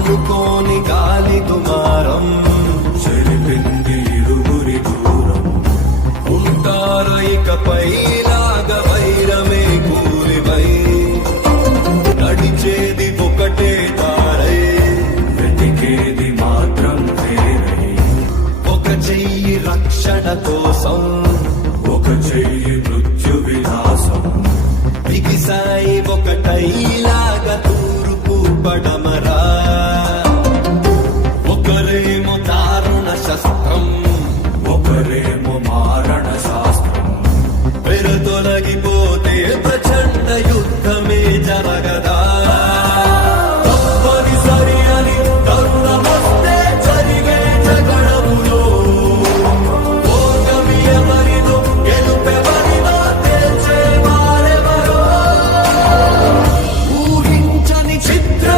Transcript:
అనుకోని గాలి దుమారం చెరిపింది ఇరువురి దూరం. ఉంటారు ఇకపై లాగా వైరమే కూలిపై నడిచేది ఒకటే దారై వెతికేది మాత్రం వేరై. ఒక చెయ్యి రక్షణ కోసం ఒక చెయ్యి మృత్యు విలాసం. బిగిసాయి ఒకటైలాగా తూర్పు పడమ